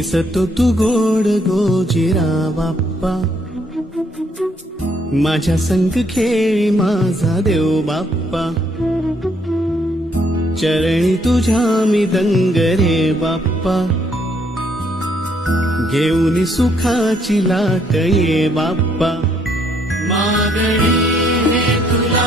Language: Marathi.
दिसतो तू गोड गोजिरा बाप्पा, माझ्या संग खेळी माझा देव बाप्पा, चरणी तुझ्या मी दंग रे बाप्पा, घेऊन सुखाची लाट ये बाप्पा, मागणी हे तुला